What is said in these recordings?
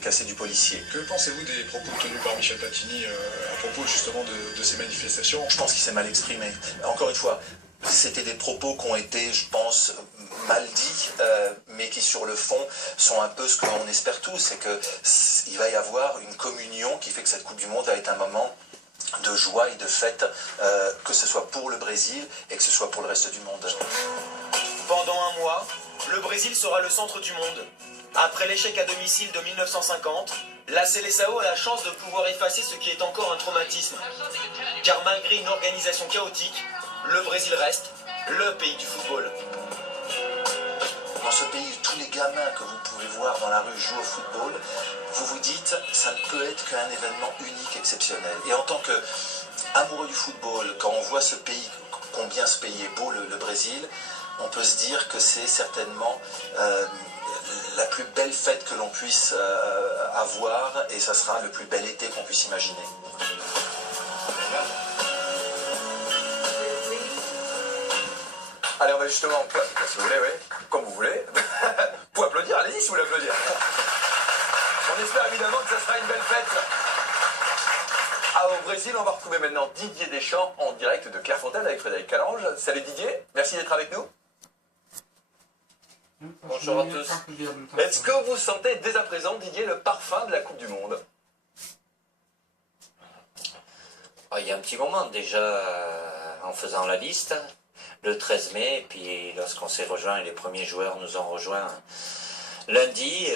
casser du policier. Que pensez-vous des propos tenus par Michel Platini à propos justement de ces manifestations? Je pense qu'il s'est mal exprimé. Encore une fois, c'était des propos qui ont été, je pense, mal dits, mais qui sur le fond sont un peu ce que l'on espère tous, c'est qu'il va y avoir une communion qui fait que cette Coupe du Monde va être un moment de joie et de fête, que ce soit pour le Brésil et que ce soit pour le reste du monde. Pendant un mois, le Brésil sera le centre du monde. Après l'échec à domicile de 1950, la Seleção a la chance de pouvoir effacer ce qui est encore un traumatisme. Car malgré une organisation chaotique, le Brésil reste le pays du football. Dans ce pays, tous les gamins que vous pouvez voir dans la rue jouer au football, vous vous dites, ça ne peut être qu'un événement unique, exceptionnel. Et en tant qu'amoureux du football, quand on voit ce pays, combien ce pays est beau, le Brésil, on peut se dire que c'est certainement la plus belle fête que l'on puisse avoir, et ça sera le plus bel été qu'on puisse imaginer. Allez, on va justement, si vous voulez, oui, comme vous voulez. Pour applaudir, allez-y si vous voulez applaudir. On espère évidemment que ça sera une belle fête. Ah, au Brésil, on va retrouver maintenant Didier Deschamps en direct de Clairefontaine avec Frédéric Calange. Salut Didier, merci d'être avec nous. Bonjour à tous. Est-ce que vous sentez dès à présent, Didier, le parfum de la Coupe du Monde? Il y a un petit moment déjà, en faisant la liste, le 13 mai, et puis lorsqu'on s'est rejoint et les premiers joueurs nous ont rejoints lundi,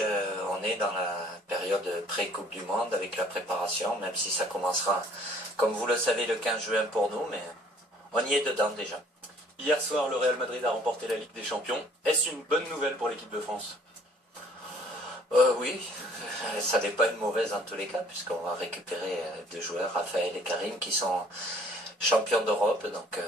on est dans la période pré-Coupe du Monde avec la préparation, même si ça commencera, comme vous le savez, le 15 juin pour nous, mais on y est dedans déjà. Hier soir, le Real Madrid a remporté la Ligue des Champions. Est-ce une bonne nouvelle pour l'équipe de France? Oui, ça n'est pas une mauvaise en tous les cas, puisqu'on va récupérer deux joueurs, Raphaël et Karim, qui sont champions d'Europe, donc